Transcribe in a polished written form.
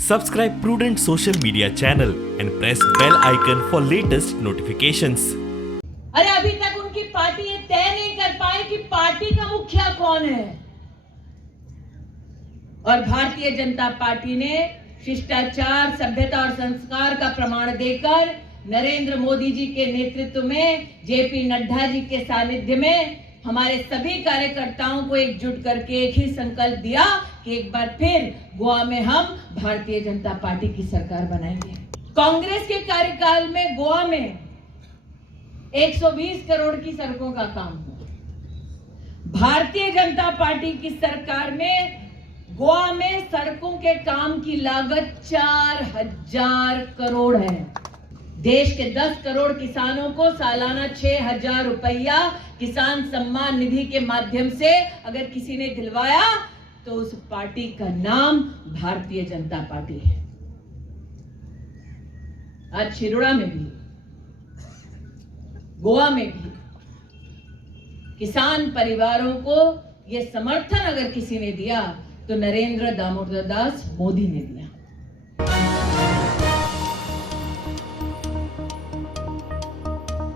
Subscribe Prudent Social Media channel and press bell icon for latest notifications. अरे अभी तक उनकी पार्टी ये तय नहीं कर पाई कि पार्टी का मुखिया कौन है। और भारतीय जनता पार्टी ने शिष्टाचार, सभ्यता और संस्कार का प्रमाण देकर नरेंद्र मोदी जी के नेतृत्व में, जेपी नड्डा जी के सानिध्य में हमारे सभी कार्यकर्ताओं को एकजुट करके एक ही संकल्प दिया कि एक बार फिर गोवा में हम भारतीय जनता पार्टी की सरकार बनाएंगे। कांग्रेस के कार्यकाल में गोवा में 120 करोड़ की सड़कों का काम हुआ। भारतीय जनता पार्टी की सरकार में गोवा में सड़कों के काम की लागत 4000 करोड़ है। देश के 10 करोड़ किसानों को सालाना 6000 रुपया किसान सम्मान निधि के माध्यम से अगर किसी ने दिलवाया तो उस पार्टी का नाम भारतीय जनता पार्टी है। आज छिरोड़ा में भी, गोवा में भी किसान परिवारों को यह समर्थन अगर किसी ने दिया तो नरेंद्र दामोदर दास मोदी ने दिया।